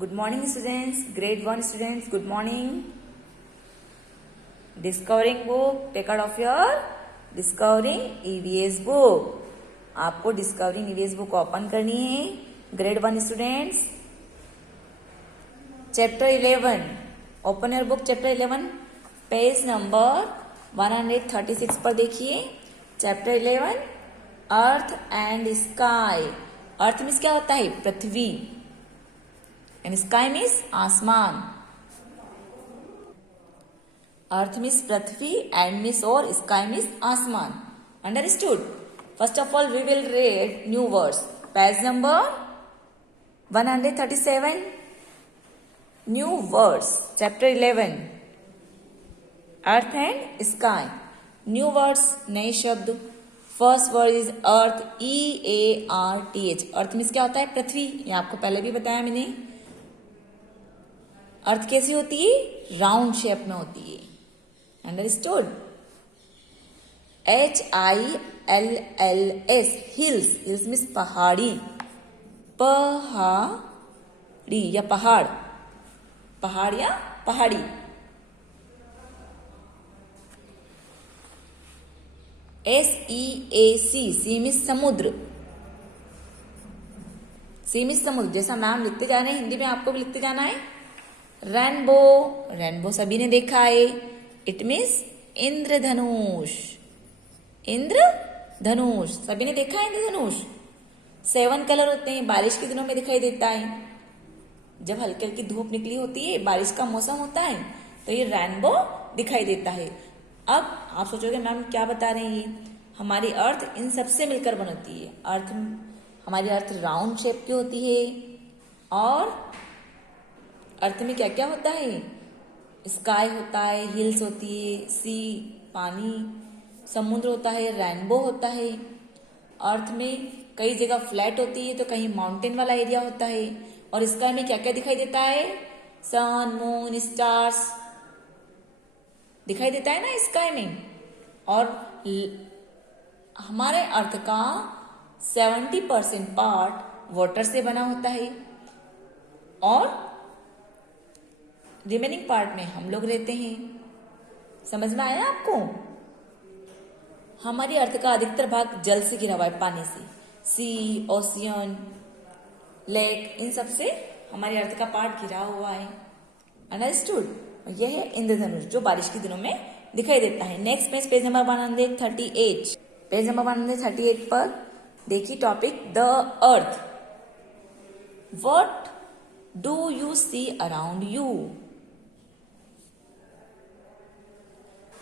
Good morning students, grade 1 students, good morning. Discovering book, take out of your Discovering EVS book. आपको Discovering EVS book open करनी है. Grade 1 students, Chapter 11. Open your book, Chapter 11. Page number 136 पर देखिए. Chapter 11, earth and sky. Earth means क्या होता है? पृथ्वी. And sky means आसमान. अर्थ मीन्स पृथ्वी एंड मीन्स और स्काई मीन्स आसमान. Understood? First of all we will read new words. Page number 137. New words, chapter 11, earth and sky. New words, नए शब्द. First word is earth, EARTH. Earth means क्या होता है? पृथ्वी. ये आपको पहले भी बताया मैंने. अर्थ कैसी होती है? राउंड शेप में होती है. Understood? HILLS, hills. Hills means पहाड़ी. पहाड़ी या पहाड़. पहाड़ या पहाड़ी. SEAC, सी मीन्स समुद्र. सी मीन्स समुद्र. जैसा मैम लिखते जा रहे हैं हिंदी में आपको भी लिखते जाना है. रेनबो, रेनबो सभी ने देखा है. इट मीन्स इंद्रधनुष. इंद्रधनुष सभी ने देखा है. इंद्रधनुष 7 कलर होते हैं. बारिश के दिनों में दिखाई देता है. जब हल्की हल्की धूप निकली होती है, बारिश का मौसम होता है, तो ये रेनबो दिखाई देता है. अब आप सोचोगे मैम क्या बता रहे हैं? हमारी अर्थ इन सबसे मिलकर बनती है. अर्थ, हमारी अर्थ राउंड शेप की होती है. और अर्थ में क्या क्या होता है? स्काई होता है, हिल्स होती है, सी पानी, समुद्र होता है, रेनबो होता है. अर्थ में कई जगह फ्लैट होती है तो कहीं माउंटेन वाला एरिया होता है. और स्काई में क्या क्या दिखाई देता है? सन, मून, स्टार्स दिखाई देता है ना स्काई में. और हमारे अर्थ का 70% पार्ट वाटर से बना होता है. और रिमेनिंग पार्ट में हम लोग रहते हैं. समझ में आया आपको? हमारी अर्थ का अधिकतर भाग जल से घिरा हुआ है, पानी से. सी, ओशियन, लेक, इन सब से हमारी अर्थ का पार्ट घिरा हुआ है. अंडरस्टूड? यह है इंद्रधनुष जो बारिश के दिनों में दिखाई देता है. Next page number 138. Page number 138 पर देखिए topic the earth. What do you see around you?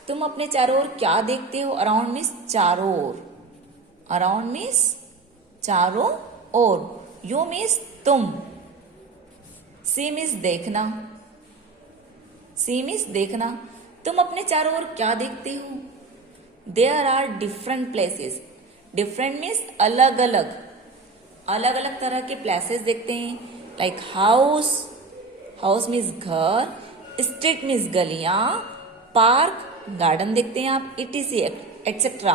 तुम अपने चारों ओर क्या देखते हो? अराउंड मीन्स चारों ओर. अराउंड मीन्स चारों ओर. यू मीन्स तुम. सी मीन्स देखना. सी मीन्स देखना. तुम अपने चारों ओर क्या देखते हो? There are different places. Different means अलग अलग. अलग अलग तरह के प्लेसेस देखते हैं. Like house. हाउस मीन्स घर. स्ट्रीट मीन्स गलियां. पार्क, गार्डन देखते हैं आप. ETC etcetera.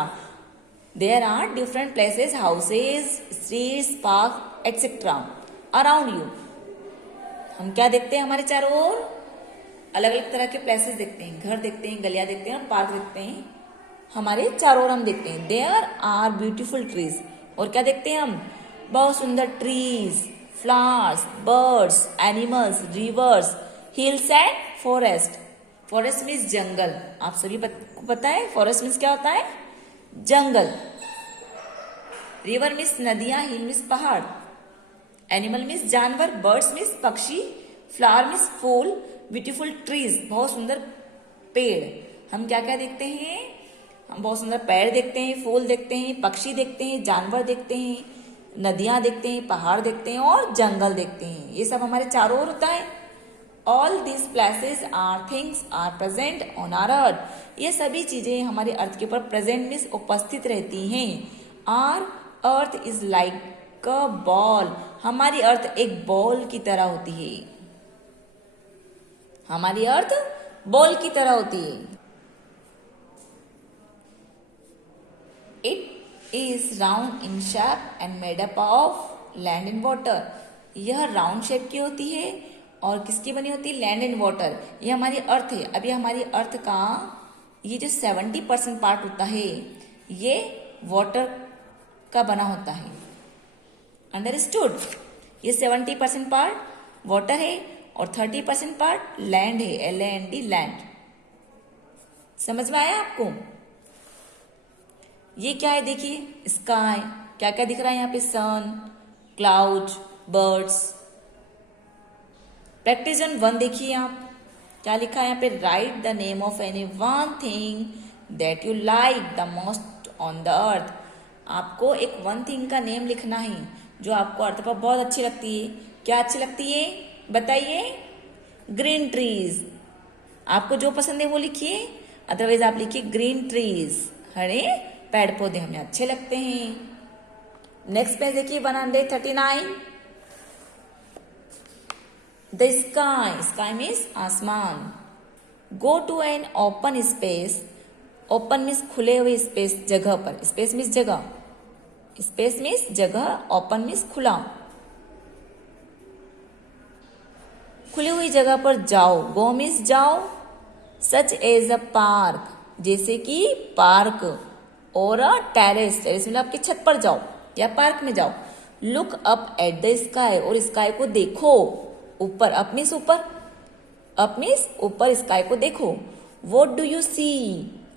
There are different places, houses, streets, park etcetera around you. हम क्या देखते हैं? हमारे चारों ओर अलग अलग तरह के प्लेसेस देखते हैं. घर देखते हैं, गलियां देखते हैं और पार्क देखते हैं. हमारे चारों ओर हम देखते हैं. There are beautiful trees. और क्या देखते हैं हम? बहुत सुंदर trees, flowers, birds, animals, rivers, hills and forest. Forest means jungle. आप सभी को पता है फॉरेस्ट मीन्स क्या होता है? जंगल. रिवर मीन्स नदियां. हिल मीन्स पहाड़. एनिमल मीन्स जानवर. बर्ड्स मीन्स पक्षी. फ्लावर मीन्स फूल. ब्यूटीफुल ट्रीज, बहुत सुंदर पेड़. हम क्या क्या देखते हैं? हम बहुत सुंदर पेड़ देखते हैं, फूल देखते हैं, पक्षी देखते हैं, जानवर देखते हैं, नदियां देखते हैं, पहाड़ देखते हैं और जंगल देखते हैं. ये सब हमारे चारों ओर होता है. All this places are things are present on our earth. ये सभी चीजें हमारे अर्थ के ऊपर प्रेजेंट मीन्स उपस्थित रहती हैं. Our earth is like a ball. हमारी अर्थ एक बॉल की तरह होती है. हमारी अर्थ बॉल की तरह होती है. It is round in shape and made up of land and water. यह राउंड शेप की होती है और किसकी बनी होती है? Land and water. ये हमारी अर्थ है। अभी हमारी अर्थ का ये जो 70% पार्ट होता है ये वाटर का बना होता है। अंडरस्टूड? ये 70% पार्ट वाटर है और 30% पार्ट लैंड है, LAND, लैंड। समझ में आया आपको? ये क्या है देखिए, स्काई। क्या क्या दिख रहा है यहाँ पे? सन, क्लाउड, बर्ड्स। प्रैक्टिस 1 देखिए आप, क्या लिखा है यहाँ पे? Right the name of any one thing that you like the most on the earth. आपको एक वन थिंग का नेम लिखना है जो आपको अर्थ पर बहुत अच्छी लगती है। क्या अच्छी लगती है बताइए? Green trees. आपको जो पसंद है वो लिखिए, अदरवाइज आप लिखिए ग्रीन ट्रीज। हरे पेड़ पौधे हमें अच्छे लगते हैं। नेक्स्ट पेज देखिए 139। The sky. स्काई मीन्स आसमान। Go to an open space. Open means खुले हुए स्पेस, जगह पर। स्पेस मीन्स जगह, स्पेस मीन्स जगह, ओपन मीन्स खुला। खुली हुई जगह पर जाओ। गो मीन्स जाओ। सच एज अ पार्क, जैसे कि पार्क। और अ टेरेस, टेरेस मतलब आपकी छत पर जाओ या पार्क में जाओ। Look up at the sky, और स्काई को देखो। ऊपर, अप मीन्स ऊपर, अप मीन्स ऊपर स्काई को देखो। व्हाट डू यू सी?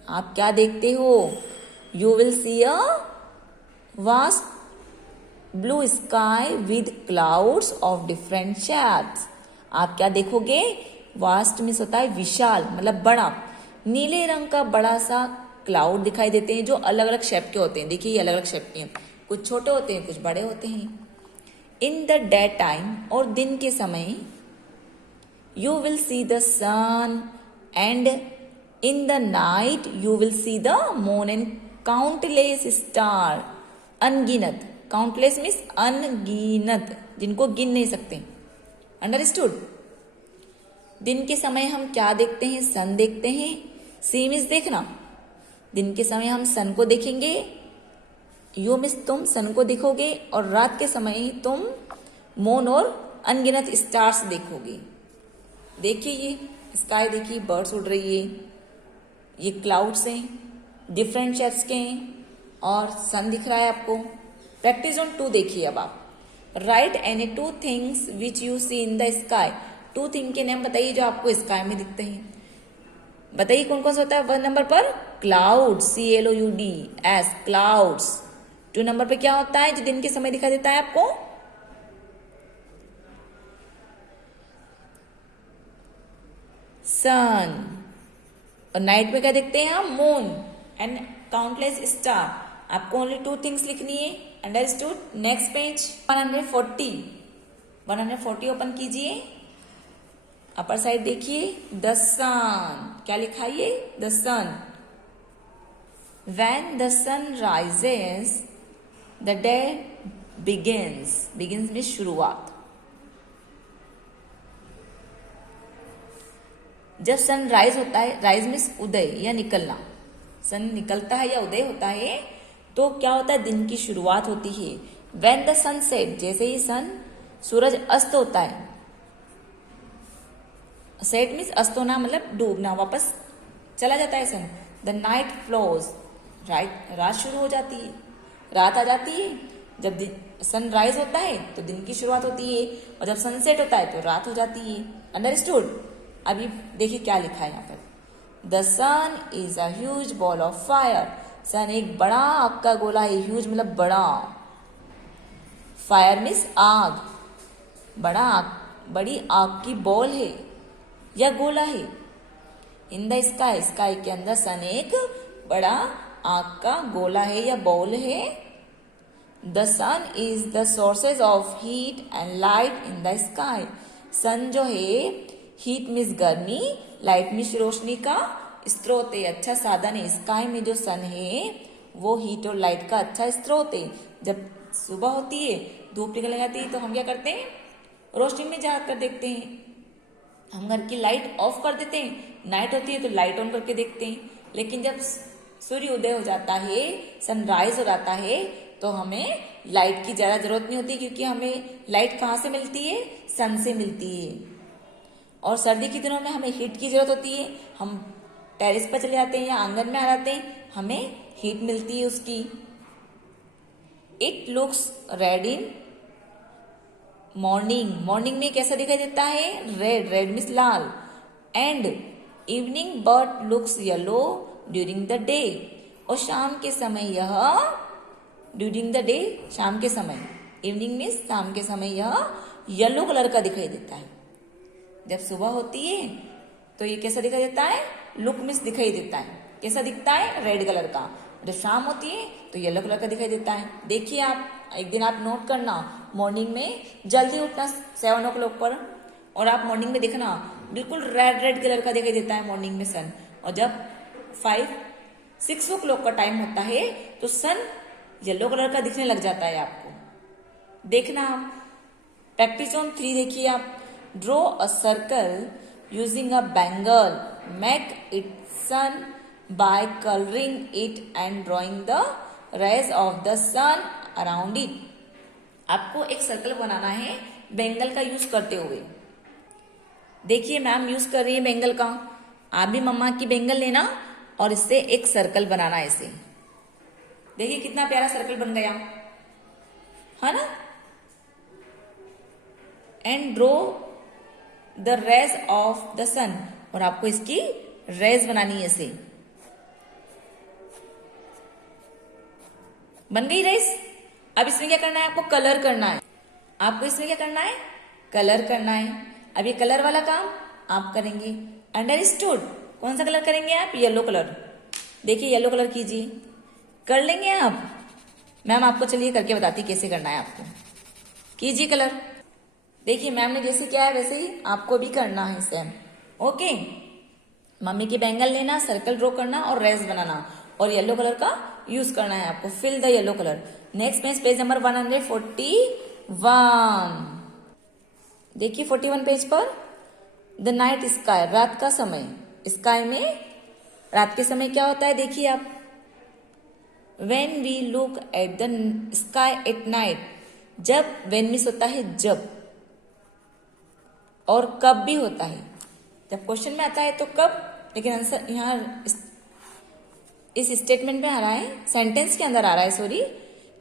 आप क्या देखते हो? You will C a vast blue sky with clouds of different shapes. आप क्या देखोगे? वास्ट मीन्स होता है विशाल, मतलब बड़ा। नीले रंग का बड़ा सा क्लाउड दिखाई देते हैं जो अलग अलग शेप के होते हैं। देखिए ये अलग अलग शेप के हैं, कुछ छोटे होते हैं, कुछ बड़े होते हैं। इन द डे टाइम, और दिन के समय, you will see the sun, and in the night you will see the moon and countless star. अनगिनत, काउंटलेस मीन्स अनगिनत, जिनको गिन नहीं सकते। अंडरस्टूड? दिन के समय हम क्या देखते हैं? सन देखते हैं। सी मीन्स देखना। दिन के समय हम सन को देखेंगे। यू मीन्स तुम सन को देखोगे, और रात के समय तुम मून और अनगिनत स्टार्स देखोगे। देखिए ये स्काई, देखिए बर्ड्स उड़ रही है, ये क्लाउड्स हैं, डिफरेंट शेप्स के हैं, और सन दिख रहा है आपको। प्रैक्टिस 2 देखिए अब आप। Right any 2 things which you see in the sky. 2 thing के नेम बताइए जो आपको स्काई में दिखते हैं। बताइए कौन कौन सा होता है? 1 नंबर पर क्लाउड, CLOUDS, क्लाउड्स। 2 नंबर पे क्या होता है जो दिन के समय दिखाई देता है आपको? सन। और नाइट में क्या देखते हैं हम? Moon and countless star. आपको ओनली 2 थिंग्स लिखनी है। अंडरस्टूड? Next page 140। 140 ओपन कीजिए। अपर साइड देखिए, द सन। क्या लिखा है ये? The sun. When the sun rises the day begins. Begins में शुरुआत। जब सन राइज होता है, राइज मीन्स उदय या निकलना, सन निकलता है या उदय होता है, तो क्या होता है? दिन की शुरुआत होती है। व्हेन द सन सेट, जैसे ही सन, सूरज अस्त होता है। सेट मीन्स अस्त होना, मतलब डूबना, वापस चला जाता है सन। द नाइट फ्लोज, रात शुरू हो जाती है, रात आ जाती है। जब सन राइज होता है तो दिन की शुरुआत होती है, और जब सनसेट होता है तो रात हो जाती है। अंडरस्टूड? अभी देखिए क्या लिखा है यहाँ पर। The sun is a huge ball of fire. Sun एक बड़ा आग का गोला है। ह्यूज मतलब बड़ा। फायर मीन्स आग। बड़ा आग, बड़ी आग की बॉल है या गोला है। इन द स्काई, स्काई के अंदर सन एक बड़ा आग का गोला है या बॉल है। The sun is the sources of heat and light in the sky. Sun जो है, हीट मीन्स गर्मी, लाइट मीन्स रोशनी का स्रोत है, अच्छा साधन है। स्काई में जो सन है वो हीट और लाइट का अच्छा स्रोत है। जब सुबह होती है, धूप निकल जाती है, तो हम क्या करते हैं? रोशनी में जाकर देखते हैं। हम घर की लाइट ऑफ कर देते हैं। नाइट होती है तो लाइट ऑन करके देखते हैं। लेकिन जब सूर्य उदय हो जाता है, सनराइज हो जाता है, तो हमें लाइट की ज़्यादा ज़रूरत नहीं होती, क्योंकि हमें लाइट कहाँ से मिलती है, सन से मिलती है। और सर्दी के दिनों में हमें हीट की ज़रूरत होती है, हम टेरेस पर चले जाते हैं या आंगन में आ जाते हैं, हमें हीट मिलती है उसकी। It looks red in morning, morning में कैसा दिखाई देता है, red, red means Lal. And evening but looks yellow during the day, और शाम के समय यह, ड्यूरिंग द डे शाम के समय, इवनिंग मीन्स शाम के समय यह येलो कलर का दिखाई देता है। जब सुबह होती है तो ये कैसा दिखाई देता है, लुक मीन्स दिखाई देता है, कैसा दिखता है, रेड कलर का। जब शाम होती है तो येलो कलर का दिखाई देता है। देखिए आप एक दिन आप नोट करना, मॉर्निंग में जल्दी उठना 7 o'clock पर, और आप मॉर्निंग में देखना बिल्कुल रेड रेड कलर का दिखाई देता है मॉर्निंग में सन। और जब 5-6 o'clock का टाइम होता है तो सन येलो कलर का दिखने लग जाता है आपको। देखना आप प्रैक्टिस ऑन 3 देखिए आप। Draw a circle using a bangle, make it sun by coloring it and drawing the rays of the sun around it। आपको एक सर्कल बनाना है बेंगल का यूज करते हुए। देखिए मैम यूज कर रही है बेंगल का, आप भी मम्मा की बेंगल लेना और इससे एक सर्कल बनाना है ऐसे। देखिए कितना प्यारा सर्कल बन गया है ना। And draw the rays of the sun, और आपको इसकी रेज बनानी है ऐसे। बन गई रेस। अब इसमें क्या करना है, आपको कलर करना है। आपको इसमें क्या करना है, कलर करना है। अब ये कलर वाला काम आप करेंगे। अंडरस्टूड। कौन सा कलर करेंगे आप, येलो कलर। देखिए येलो कलर कीजिए, कर लेंगे आप। मैम आपको चलिए करके बताती कैसे करना है आपको। कीजिए कलर। देखिए मैम ने जैसे किया है वैसे ही आपको भी करना है सेम। ओके, मम्मी की बैंगल लेना, सर्कल ड्रॉ करना और रेस बनाना, और येलो कलर का यूज करना है आपको। Fill the yellow colour. Next page number 141। देखिए 41 पेज पर द नाइट स्काई, रात का समय। स्काई में रात के समय क्या होता है, देखिए आप। When we look at the sky at night, जब, वेन मीन्स होता है जब, और कब भी होता है। जब क्वेश्चन में आता है तो कब, लेकिन आंसर यहाँ इस स्टेटमेंट में आ रहा है, सेंटेंस के अंदर आ रहा है सॉरी।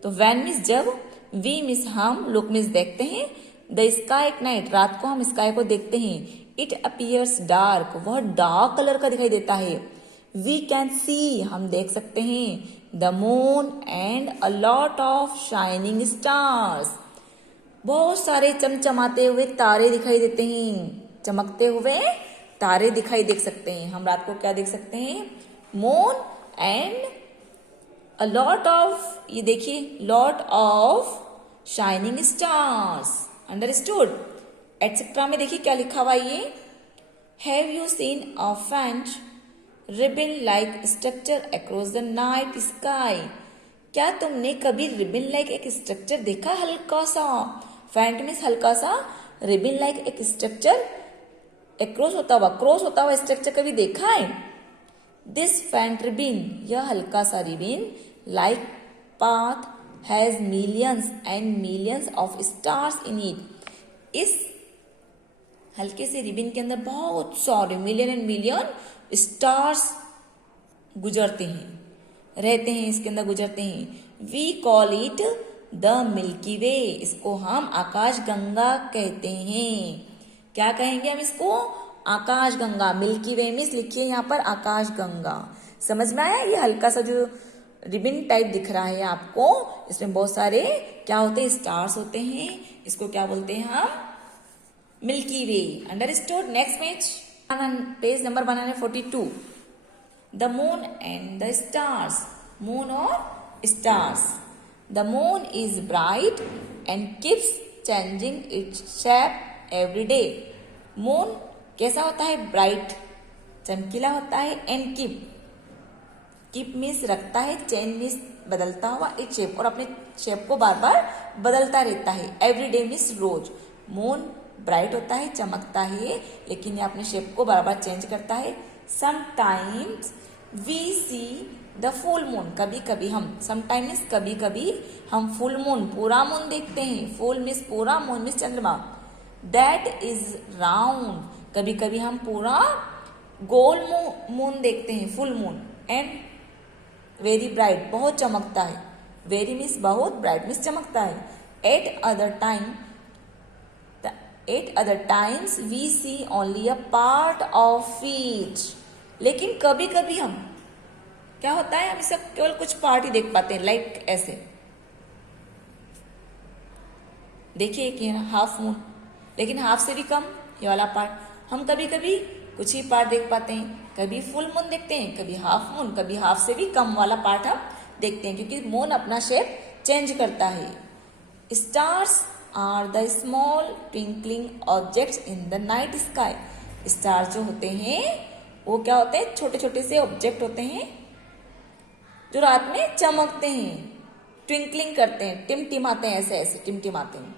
तो वैन मीन्स जब, वी मीन्स हम, लुक मीन्स देखते हैं, द स्काई एट नाइट, रात को हम स्काई को देखते हैं। इट अपीयर्स डार्क, वह डार्क कलर का दिखाई देता है। वी कैन सी, हम देख सकते हैं, the moon and a lot of shining stars, बहुत सारे चमचमाते हुए तारे दिखाई देते हैं। चमकते हुए तारे दिखाई देख सकते हैं हम। रात को क्या देख सकते हैं, moon and a lot of, ये देखिए lot of shining stars. Understood. Etcetera में देखिए क्या लिखा हुआ ये, हैव यू सीन अ फेंट ribbon like structure across the night sky, क्या तुमने कभी रिबन लाइक एक स्ट्रक्चर देखा, हल्का सा। फेंट मीन्स हल्का सा, रिबन लाइक एक स्ट्रक्चर अक्रॉस होता हुआ, क्रॉस होता हुआ स्ट्रक्चर कभी देखा है। दिस फेंट रिबन, यह हल्का सा ribbon, like path has millions and millions of stars in it, इस हल्के से रिबन के अंदर बहुत सारे मिलियन एंड मिलियन स्टार्स गुजरते हैं, रहते हैं, इसके अंदर गुजरते हैं। We call it the Milky Way, इसको हम आकाश गंगा कहते हैं। क्या कहेंगे हम इसको, आकाश गंगा। मिल्की वे मीन्स लिखिए यहाँ पर आकाश गंगा। समझ में आया, ये हल्का सा जो रिबन टाइप दिख रहा है आपको, इसमें बहुत सारे क्या होते हैं, स्टार्स होते हैं, इसको क्या बोलते हैं हम, Milky Way. Understood. Next page number 142। The moon and the stars, moon और stars. The moon is bright and keeps changing its shape every day. Moon कैसा होता है, ब्राइट, चमकीला होता है, एंड कीप मीन्स रखता है, चेंज मीन्स बदलता हुआ, इट्स शेप, और अपने शेप को बार बार बदलता रहता है। एवरी डे मीन्स रोज। मून ब्राइट होता है, चमकता है, लेकिन ये अपने शेप को बार बार चेंज करता है। Sometimes we see the full moon, कभी कभी हम, समटाइम मीन्स कभी कभी हम फुल मून, पूरा मून देखते हैं। फुल मीन्स पूरा, मून मीन्स चंद्रमा। दैट इज राउंड, कभी कभी हम पूरा गोल मून देखते हैं, full moon. And very bright, बहुत चमकता है। वेरी मीन्स बहुत, ब्राइट मीन्स चमकता है। At other times we see only a part of it, लेकिन कभी कभी हम, क्या होता है, हम इसका केवल कुछ पार्ट ही देख पाते हैं। लाइक ऐसे देखिए कि हाफ मून, लेकिन हाफ से भी कम ये वाला पार्ट। हम कभी कभी कुछ ही पार्ट देख पाते हैं, कभी फुल मून देखते हैं, कभी हाफ मून, कभी हाफ से भी कम वाला पार्ट हम देखते हैं, क्योंकि मून अपना शेप चेंज करता है। Stars are the small twinkling objects in the night sky. Star जो होते हैं वो क्या होते हैं, छोटे छोटे से ऑब्जेक्ट होते हैं जो रात में चमकते हैं, ट्विंकलिंग करते हैं, टिमटिमाते हैं, ऐसे ऐसे टिमटिमाते हैं।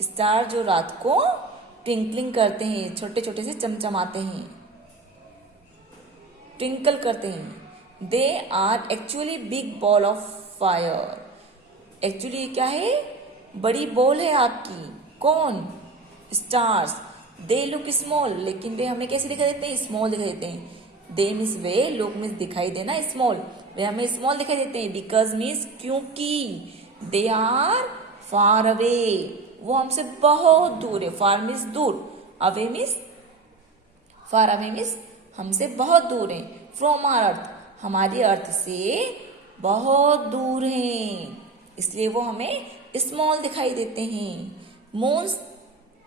स्टार जो रात को ट्विंकलिंग करते हैं, छोटे छोटे से चमचमाते हैं, ट्विंकल करते हैं। They are actually big ball of fire. Actually क्या है, बड़ी बॉल है आपकी। कौन? स्टार्स। दे लुक स्मॉल, लेकिन वे हमें कैसे दिखाई देते हैं, स्मॉल दिखाई देते हैं। दे मीन्स वे, लुक मीन्स दिखाई देना, स्मॉल, वे हमें स्मॉल दिखाई देते हैं। बिकॉज मीन्स क्योंकि, दे आर फार अवे, वो हमसे बहुत दूर है। फार मीन्स दूर, away means, far away means हमसे बहुत दूर है। फ्रॉम आवर अर्थ, हमारी अर्थ से बहुत दूर हैं, इसलिए वो हमें स्मॉल दिखाई देते हैं। Moon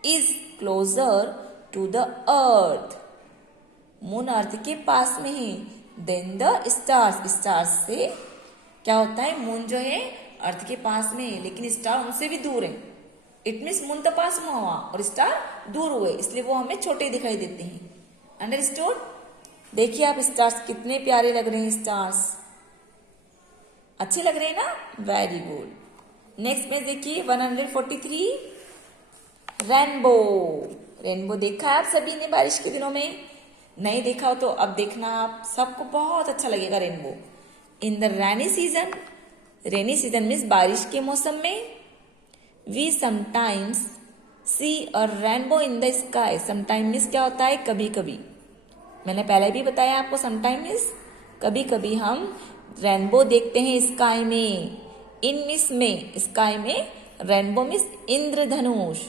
is closer to the earth, moon earth के पास में है। देन द स्टार्स, स्टार्स से क्या होता है, मून जो है अर्थ के पास में है, लेकिन स्टार उनसे भी दूर है। इट मीन्स मून तो पास में हुआ और स्टार दूर हुए, इसलिए वो हमें छोटे दिखाई देते हैं। अंडरस्टूड? देखिए आप स्टार्स कितने प्यारे लग रहे हैं। स्टार्स अच्छे लग रहे हैं ना? Very good. नेक्स्ट पेज देखिए 143, रेनबो। रेनबो देखा है आप सभी ने बारिश के दिनों में? नहीं देखा हो तो अब देखना, आप सबको बहुत अच्छा लगेगा rainbow. In the rainy season, rainy season means बारिश के मौसम में, we sometimes see a rainbow in the sky. Sometime means क्या होता है, कभी कभी। मैंने पहले भी बताया आपको, समटाइम मीन्स कभी कभी हम रेनबो देखते हैं स्काई में। इन मिस में, स्काई में, रेनबो मिस इंद्रधनुष।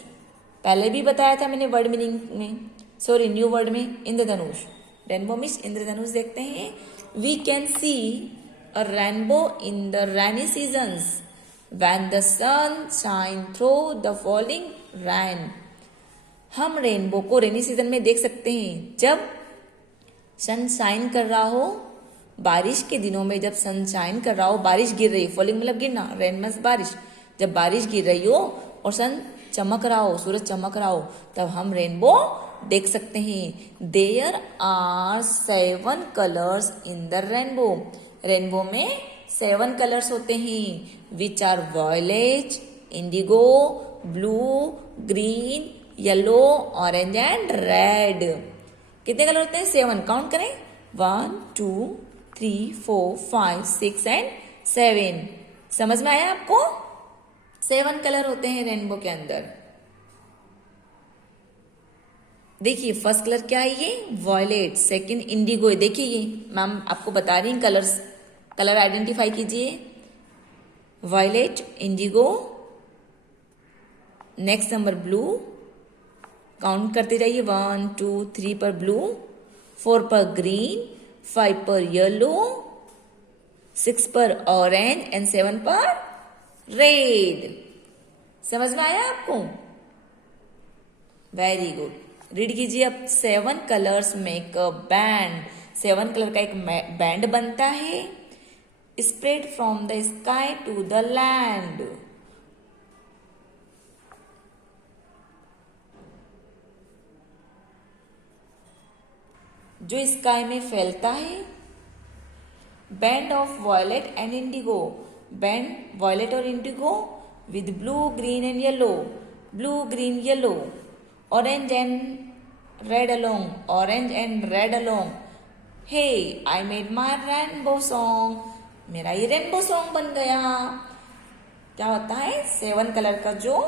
पहले भी बताया था मैंने वर्ड मीनिंग में, सॉरी न्यू वर्ड में, इंद्रधनुष। रेनबो मिस इंद्रधनुष देखते हैं। We can see a rainbow in the rainy seasons when the sun shine through the falling rain. हम रेनबो को रेनी सीजन में देख सकते हैं जब सन शाइन कर रहा हो। बारिश के दिनों में जब सनशाइन कर रहा हो, बारिश गिर रही, फॉलिंग मतलब गिरना, रेन मीन्स बारिश। जब बारिश गिर रही हो और सन चमक रहा हो, सूरज चमक रहा हो, तब हम रेनबो देख सकते हैं। There are 7 colours in the rainbow. Rainbow में 7 कलर्स होते हैं, which are violet, indigo, blue, green, yellow, orange and red. कितने कलर होते हैं? 7। काउंट करें, 1 2 3 4 5 6 एंड 7। समझ में आया आपको? 7 कलर होते हैं रेनबो के अंदर। देखिए फर्स्ट कलर क्या है, ये वॉयलेट। सेकंड इंडिगो है। देखिए ये मैम आपको बता रही हैं कलर्स, कलर आइडेंटिफाई कीजिए। Violet, indigo, next number blue. Count करते जाइए, 1 2 3 पर ब्लू, 4 पर ग्रीन, 5 पर येलो, 6 पर ऑरेंज एंड 7 पर रेड। समझ में आया आपको? Very good. रीड कीजिए अब। 7 colours make a band. 7 colour का एक बैंड बनता है। Spread from the sky to the land. जो स्काई में फैलता है। Band of violet and indigo. Band violet और indigo with blue, green and yellow, blue, green, yellow, orange and red along, orange and red along, hey I made my rainbow song, मेरा ये rainbow song बन गया। क्या होता है, 7 colour का जो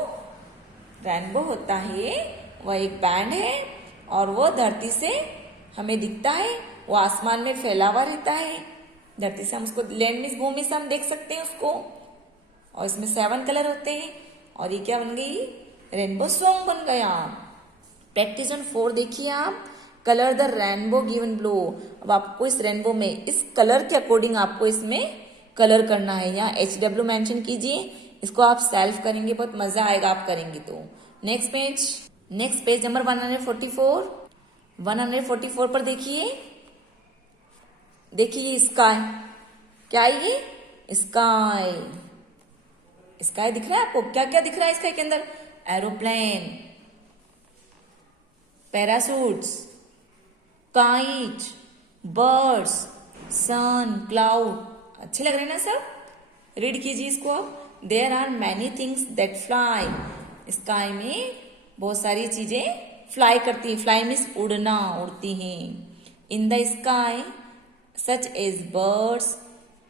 रेनबो होता है वह एक बैंड है और वो धरती से हमें दिखता है, वो आसमान में फैला हुआ रहता है। धरती से हम उसको, लैंड में, भूमि से हम देख सकते हैं उसको, और इसमें 7 कलर होते हैं। और ये क्या बन गई, रेनबो सॉन्ग बन गया। प्रैक्टिस ऑन 4 देखिए आप, colour the rainbow given below. अब आपको इस रेनबो में इस कलर के अकॉर्डिंग आपको इसमें कलर करना है। यहाँ HW मेंशन कीजिए, इसको आप सेल्फ करेंगे, बहुत मजा आएगा आप करेंगे तो। नेक्स्ट पेज नंबर 144 पर देखिए स्काई। क्या है ये, स्काई। स्काई दिख रहा है आपको, क्या क्या दिख रहा है स्काई के अंदर, एरोप्लेन, पैरासूट्स, काइट, बर्ड्स, सन, क्लाउड। अच्छे लग रहे हैं ना सब, रीड कीजिए इसको आप। There are many things that fly, sky में बहुत सारी चीजें फ्लाई करती है। फ्लाई मीन्स उड़ना, उड़ती हैं। In the sky such as birds,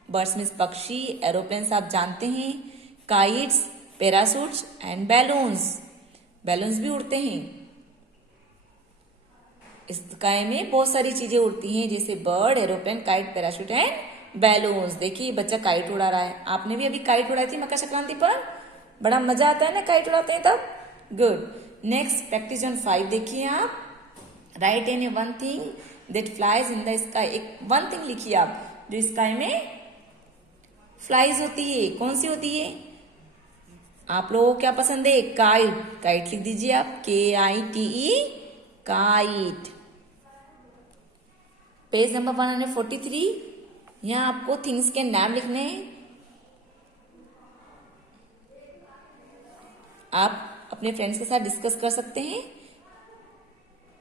birds means पक्षी, एरोप्लेन्स आप जानते हैं, kites, parachutes and balloons, balloons भी उड़ते हैं। स्काई में बहुत सारी चीजें उड़ती हैं, जैसे bird, aeroplane, kite, parachute and balloons. देखिए बच्चा काइट उड़ा रहा है, आपने भी अभी काइट उड़ाई थी मकर संक्रांति पर, बड़ा मजा आता है ना काइट उड़ाते हैं तब। गुड। नेक्स्ट प्रैक्टिस ऑन 5 देखिए आप, right any one thing that flies in the sky. एक वन थिंग लिखिए आप जो स्काई में फ्लाइज होती है, कौन सी होती है, आप लोगों को क्या पसंद है, काइट। काइट लिख दीजिए आप, KITE, काइट। पेज नंबर 143, यहाँ आपको थिंग्स के नाम लिखने हैं। आप अपने फ्रेंड्स के साथ डिस्कस कर सकते हैं।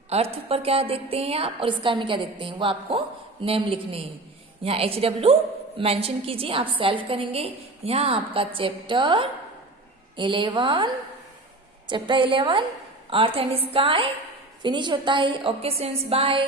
अर्थ पर क्या देखते हैं आप और स्काई में क्या देखते हैं, वो आपको नेम लिखने हैं। यहाँ HW मेंशन कीजिए, आप सेल्फ करेंगे। यहाँ आपका chapter 11 earth and sky finish होता है। Okay students, bye.